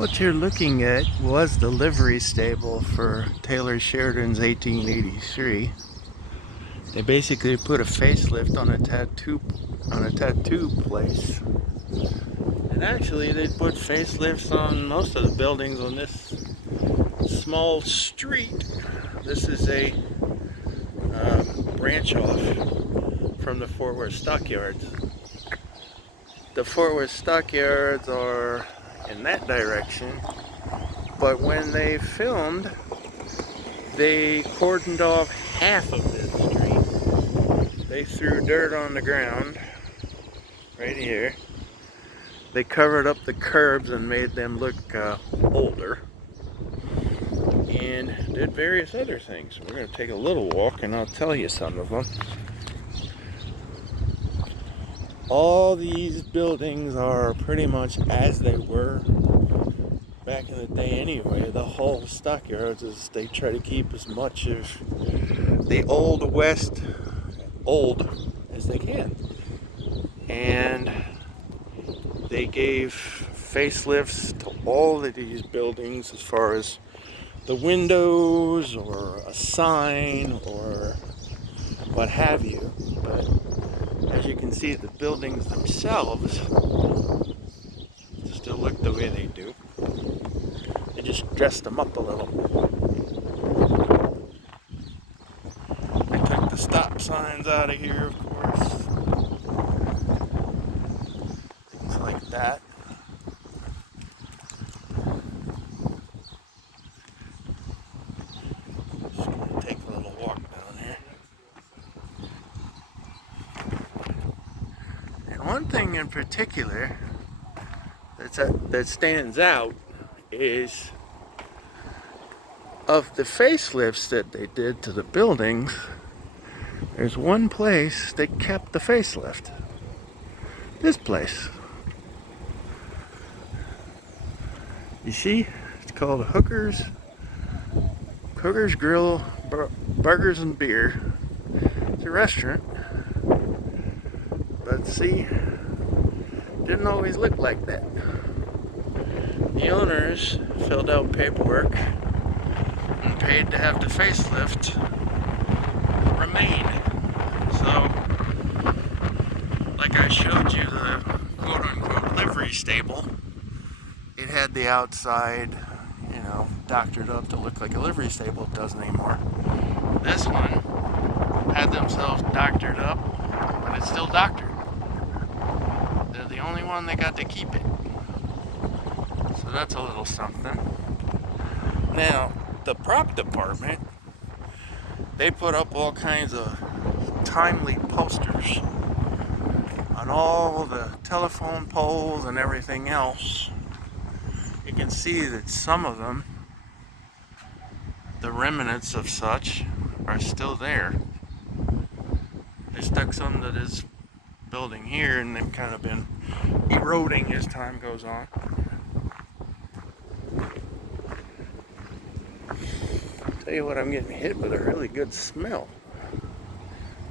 What you're looking at was the livery stable for Taylor Sheridan's 1883. They basically put a facelift on a tattoo place. And actually they put facelifts on most of the buildings on this small street. This is a branch off from the Fort Worth Stockyards. The Fort Worth Stockyards are in that direction, but when they filmed, they cordoned off half of this street. They threw dirt on the ground right here. They covered up the curbs and made them look older, and did various other things. We're going to take a little walk and I'll tell you some of them. All these buildings are pretty much as they were back in the day anyway. The whole stockyards is they try to keep as much of the old west old as they can. And they gave facelifts to all of these buildings as far as the windows or a sign or what have you. But as you can see, the buildings themselves still look the way they do. They just dressed them up a little. They took the stop signs out of here, of course. Things like that. Just gonna take a little walk down here. And one thing in particular that stands out is of the facelifts that they did to the buildings, there's one place that kept the facelift. This place. You see? It's called Hooker's Grill, Burgers and Beer. It's a restaurant. But see, didn't always look like that. The owners filled out paperwork and paid to have the facelift remain. So, like I showed you, the quote-unquote livery stable, it had the outside, doctored up to look like a livery stable. It doesn't anymore. This one had themselves doctored up, but it's still doctored. They're the only one that got to keep it. So that's a little something. Now, the prop department, they put up all kinds of timely posters on all the telephone poles and everything else. You can see that some of them, the remnants of such, are still there. They stuck some to this building here and they've kind of been eroding as time goes on. Tell you what, I'm getting hit with a really good smell.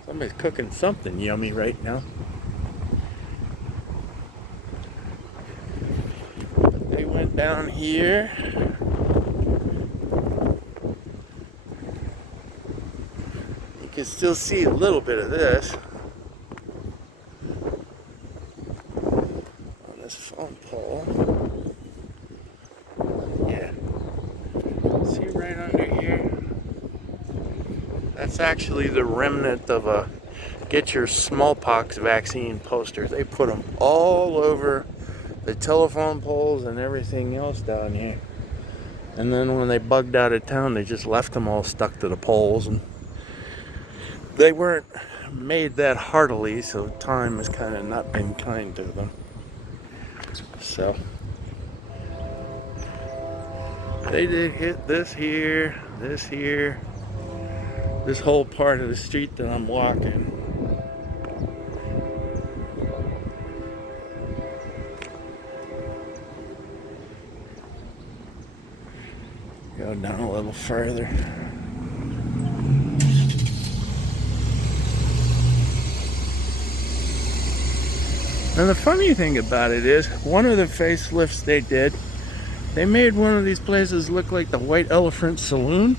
Somebody's cooking something yummy right now. But they went down here. You can still see a little bit of this on this phone pole. Yeah. See right under here? That's actually the remnant of a get your smallpox vaccine poster. They put them all over the telephone poles and everything else down here. And then when they bugged out of town, they just left them all stuck to the poles. And they weren't made that heartily, so time has kind of not been kind to them. So they did hit this here, this whole part of the street that I'm walking. Go down a little further. And the funny thing about it is, one of the facelifts they did They made one of these places look like the White Elephant Saloon.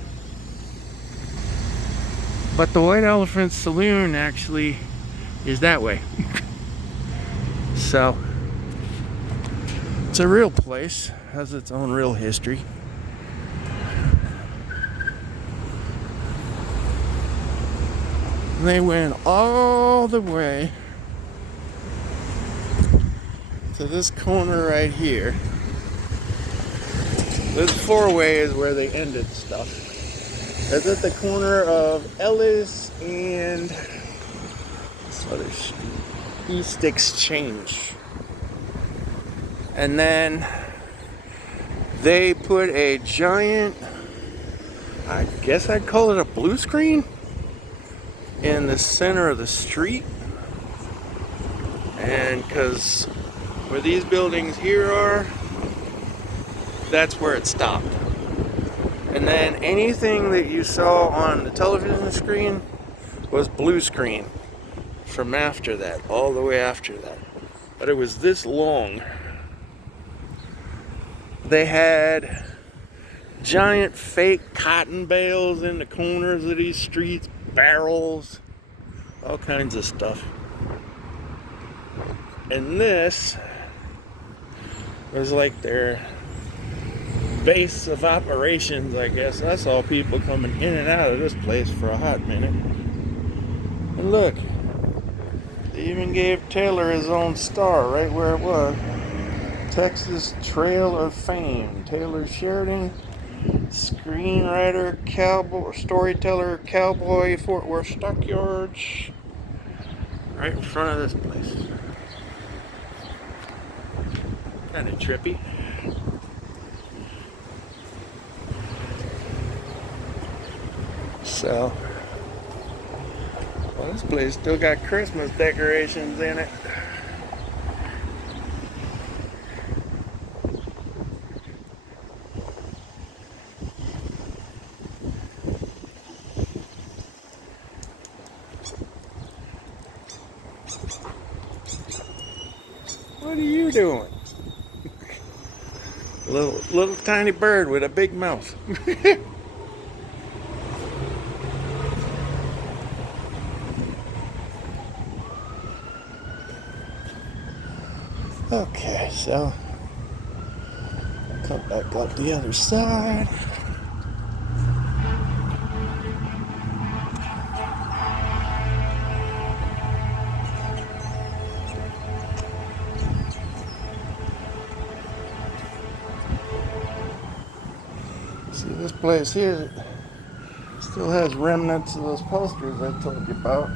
But the White Elephant Saloon actually is that way. So, it's a real place, has its own real history. And they went all the way to this corner right here. This four-way is where they ended stuff. It's at the corner of Ellis and this other street, East Exchange. And then they put a giant, I guess I'd call it a blue screen, in the center of the street. And because where these buildings here are, that's where it stopped. And then anything that you saw on the television screen was blue screen from after that, all the way after that. But it was this long. They had giant fake cotton bales in the corners of these streets, barrels, all kinds of stuff. And this was like their base of operations, I guess. I saw people coming in and out of this place for a hot minute. And look, they even gave Taylor his own star right where it was. Texas Trail of Fame. Taylor Sheridan, screenwriter, cowboy, storyteller, cowboy, Fort Worth Stockyards. Right in front of this place. Kind of trippy. So, well, this place still got Christmas decorations in it. What are you doing? Little tiny bird with a big mouth. Okay, so come back up the other side. See, this place here still has remnants of those posters I told you about.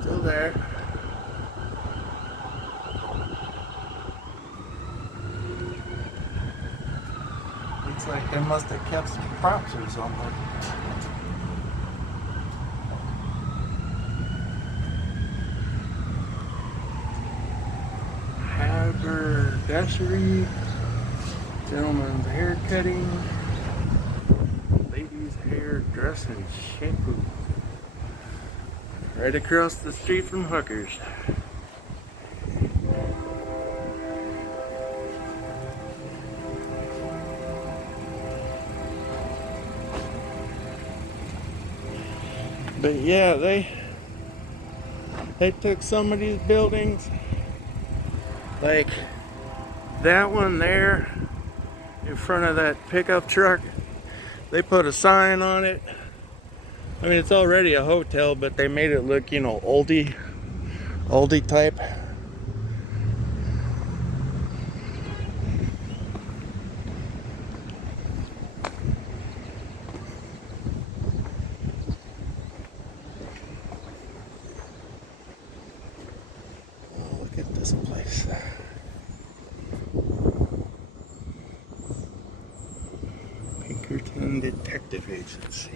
Still there. Looks like they must have kept some props or something. Haberdashery, gentleman's hair cutting, ladies' hair, dress, and shampoo. Right across the street from Hooker's. But yeah, they took some of these buildings, like that one there in front of that pickup truck. They put a sign on it. I mean, it's already a hotel, but they made it look, you know, oldie type. Oh, look at this place. Pinkerton Detective Agency.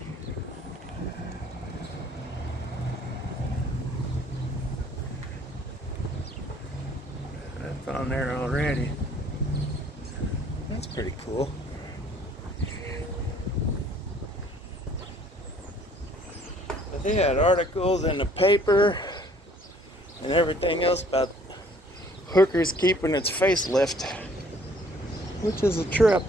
That's on there already. That's pretty cool. They had articles in the paper and everything else about hookers keeping its facelift, which is a trip.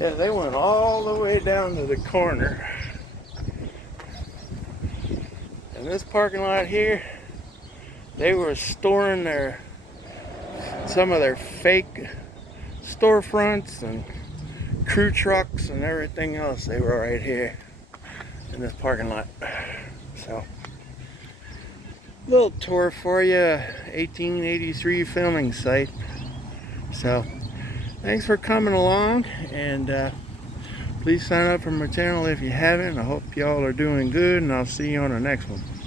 Yeah, they went all the way down to the corner. And this parking lot here, they were storing some of their fake storefronts and crew trucks and everything else. They were right here in this parking lot. So, little tour for you, 1883 filming site. So, thanks for coming along, and please sign up for my channel if you haven't. I hope y'all are doing good, and I'll see you on the next one.